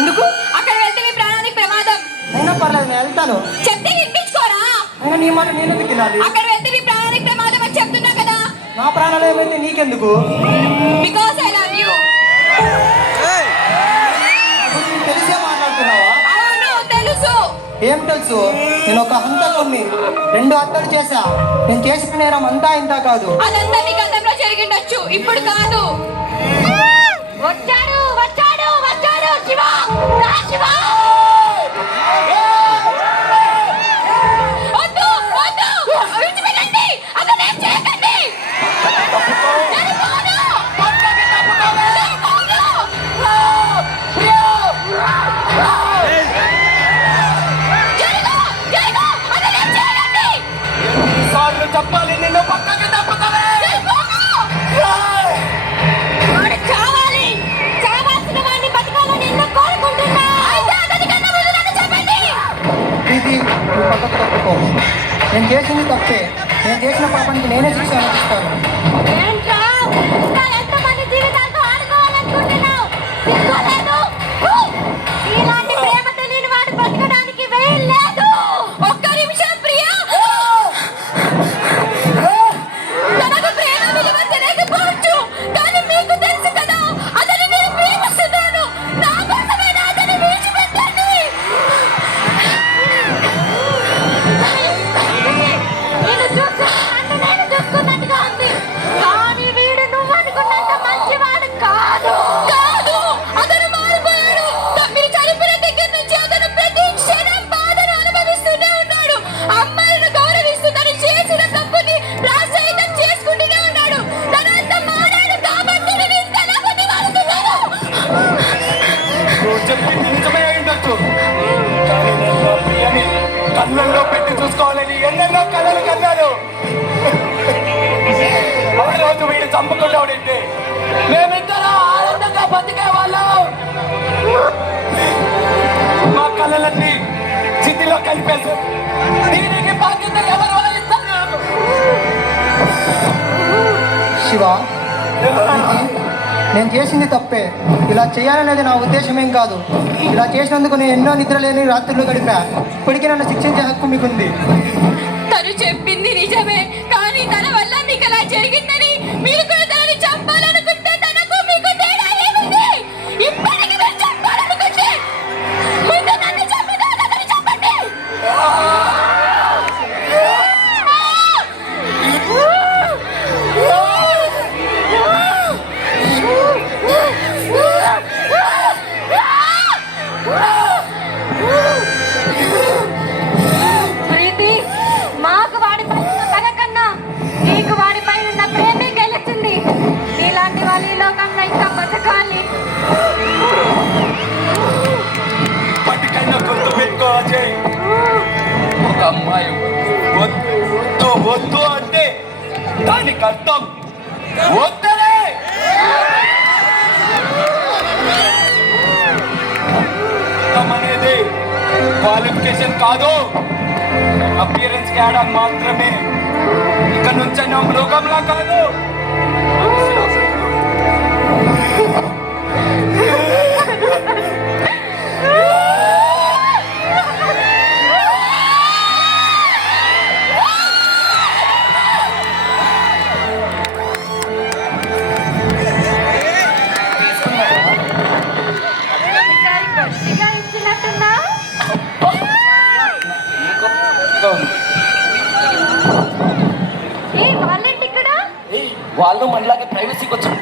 ఎందుకు? అక్కడ వెళ్తే నీ ప్రాణానికి ప్రమాదం. అయినా పర్లేదు, నేను వెళ్తాను. చెప్తే వినిపించుకోరా? అయినా నీ మాట నేను ఎందుకు వినాలి? అక్కడ వెళ్తే నీ ప్రాణానికి ప్రమాదం అని చెప్తున్నా కదా. నా ప్రాణాలు ఏమైతే నీకెందుకు? Because I love you. తెలిసే మాట్లాడుతున్నావా? అవును తెలుసు. ఏం తెలుసు? నేను ఒక హంతకుణ్ణి, 2 హత్యలు చేశా. నేను చేసిన నేరం అంతా ఇంత కాదు. అదంతా నీ గతంలో జరిగిండొచ్చు, ఇప్పుడు కాదు. వచ్చాడు వచ్చాడు వచ్చాడు శివ, రా శివ. వద్దు వద్దు, విడిచిపెట్టండి, అతను ఏం చేయకండి. చెప్పాలి నిన్ను పక్కకి తప్పుతావే. చావాలి, చావాల్సిన వాడిని బతకాలని ఎన్నో కోరుకుంటున్నా. ఇది నువ్వు పక్కకు తప్పుకో. నేను చేసింది తప్పే. నేను చేసిన పాపానికి నేనే శిక్ష అనుభవిస్తాను. ఎంతమంది జీవితాలతో ఆడుకోవాలనుకుంటున్నావు? ఇలాంటి ప్రేమ తెలియని వాడు బతకడానికి వేయలేదు. ఒక్క నిమిషం ప్రియా. తనకు ప్రేమ విలువ తెలియకపోవచ్చు, కానీ మీకు తెలుసు కదా అతన్ని నేను ప్రేమిస్తున్నాను. నా కోసమే అతన్ని విడిచిపెట్టండి. నేను చూసుకున్నట్టుగా ఉంది, కానీ వీడు నువ్వు అనుకున్నంత మంచివాడు కాదు. కాదు, అతను మారిపోయాడు. మీరు చనిపోయిన దగ్గర నుంచి అతను ప్రతి క్షణం బాధను అనుభవిస్తూనే ఉన్నాడు. అమ్మాయిలను గౌరవిస్తూ తను చేసిన తప్పుని ప్రాశ్చిత్యం చేసుకుంటూనే ఉన్నాడు. తనంత మారాడు కాబట్టి నేను ఇంతలా కొట్టివాడుతున్నాను. నువ్వు చెప్పింది నిజమే ఉండొచ్చు, కానీ నేను నా ప్రియని కళ్ళల్లో పెట్టి చూసుకోవాలని ఎన్నెన్నో కళలు కన్నాను. ఆ రోజు వీడు చంపుకుంటాడంటే మేమిద్దరం ఆనందంగా బతికే వాళ్ళం. మా కళలన్నీ చితిలో కలిపేసి దీనికి బాధ్యత ఎవరు వహిస్తారు? శివ, నేను చేసింది తప్పే. ఇలా చేయాలనేది నా ఉద్దేశమేం కాదు. ఇలా చేసినందుకు నేను ఎన్నో నిద్రలేని రాత్రులు గడిపా. ఇప్పటికీ నన్ను శిక్షించే హక్కు మీకుంది. తను చెప్పింది నిజమే, కానీ తన వల్ల మీకు అలా జరిగిందని మీరు కూడా తనని చంపాలనుకుంటే తనకు మీకు తేడా ఏముంది? ఇప్పటికి మీరు చంపాలనుకుంటే ముందు నన్ను చంపి తర్వాత అతన్ని చంపండి. ప్రీతి, మాకు వాడిపై ఉన్న పగ కన్నా నీకు వాడిపై ఉన్న ప్రేమే గెలిచింది. నీలాంటి వాళ్ళు ఈ లోకంలో ఇంకా బతకాలి. పట్టుకైనా గుర్తు పెట్టుకో అజయ్. ఒక అమ్మాయి వద్దు వద్దు అంటే దానికి అర్థం వద్దనే. అనేది క్వాలిఫికేషన్ కాదు, అపియరెన్స్ తేడా మాత్రమే. ఇక నుంచి నా మృగంలా కాదు. వాళ్ళు మనలాగే ప్రైవసీకి వచ్చారు.